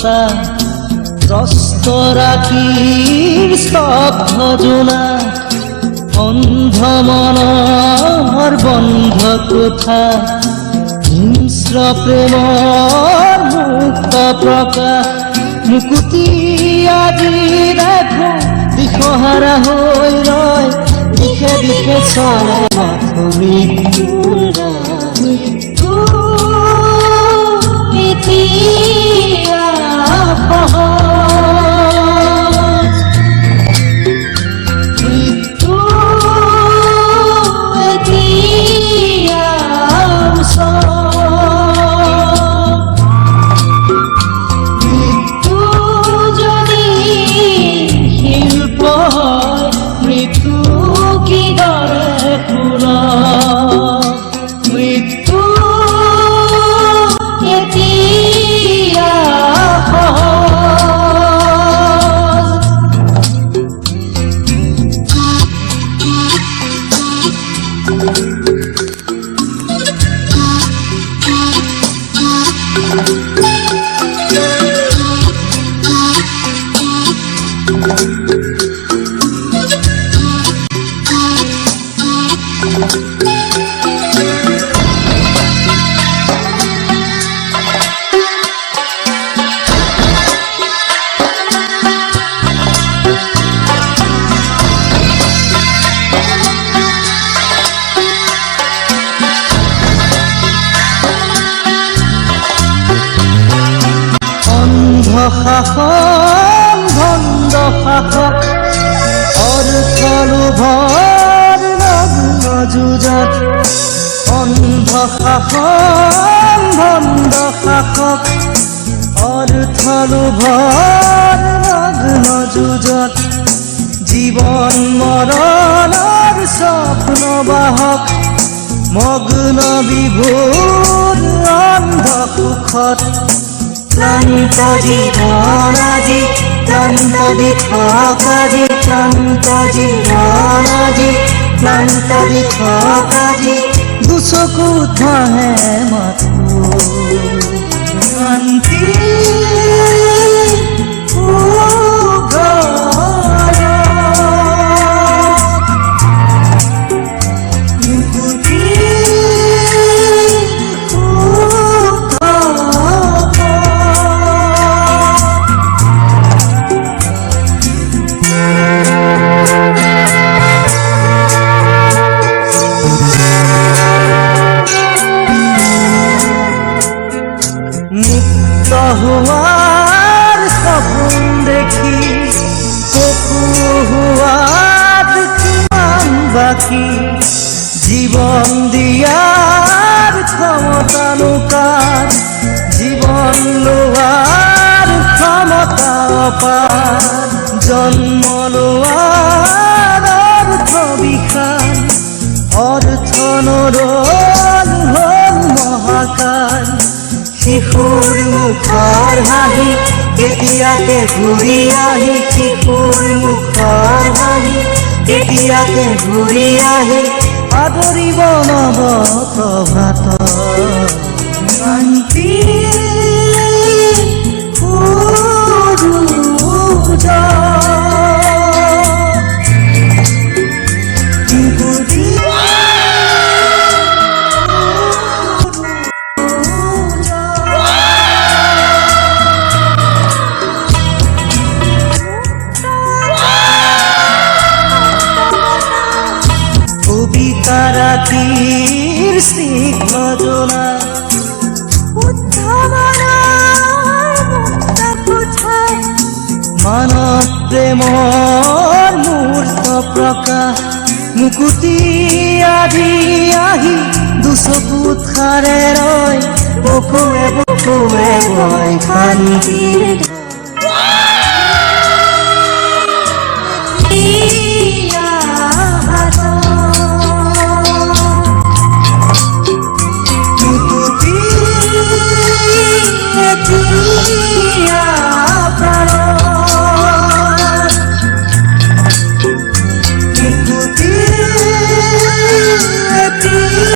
মুগ্ধতা ত্ৰস্ত ৰাখিৰ স্তব্ধ জোনা অন্ধ মনৰ বন্ধ কোঠা হিংস্ৰ প্ৰেমৰ মুক্ত প্ৰকাশ মুকুতি আজি দেখো দিশহাৰা হৈ ৰয় দিশে দিশে চলে মৃত্যুৰ মৃত্যু এতিয়া শাসন ভণ্ড শাসক অৰ্থ লোভৰ নগ্ন যুঁজত অন্ধ শাসন ভণ্ড শাসক অৰ্থ লোভৰ নগ্ন যুঁজত জীৱন মৰণৰ স্বপ্ন বাহক মগ্ন বিভোৰ অন্ধ সুখত ক্লান্ত জীবন আজি ক্লান্ত দিশক আজি ক্লান্ত জীবন আজি ক্লান্ত দিশক আজি দুচকুত ভাহে মাথো শান্তি হোৱাৰ সপোন দেখি চকু হোৱাত কিমান বাকী জীৱন দিয়াৰ ক্ষমতানো কাৰ জীৱন লোৱাৰ ক্ষমতা অপাৰ জন্ম লোৱাৰ অৰ্থ বিশাল অৰ্থ নৰল হ'ল মহাকাল শিশুৰ মুখৰ হাঁহি কেতিয়াকে ঘূৰি আহি শিশুৰ মুখৰ হাঁহি কেতিয়াকে ঘূৰি আহি আদৰিব নৱ প্ৰভাত শান্তি ৰাতিৰ স্নিগ্ধ জোনা মানৱ প্ৰেমৰ মূৰ্ত প্ৰকাশ মুকুতি আদি আহি দুচকুত সাৰে ৰয় বকুৱে বকুৱে বয় শান্তিৰ